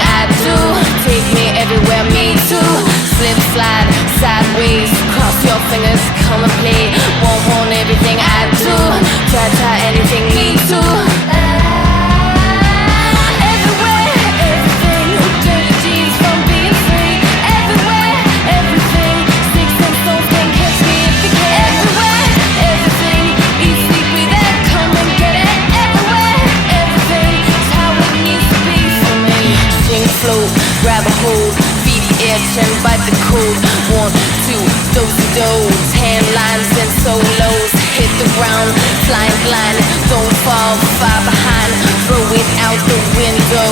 I do. Take me everywhere, me too. Slip, slide, sideways. Cross your fingers, come and play. Want everything I do. Try anything, me too. Everywhere, everything. Dirty jeans from being free. Everywhere, everything. Sticks and stones can catch me if you can. Everywhere, everything. Eat, sleep, breathe, and come and get it. Everywhere, everything. It's how it needs to be for me. Sing, float, grab a hold. Feet itch and bite the code. 1, 2, do-si-dos. Hand lines and solos. Hit the ground, flying blind. Don't fall far behind. Throw it out the window.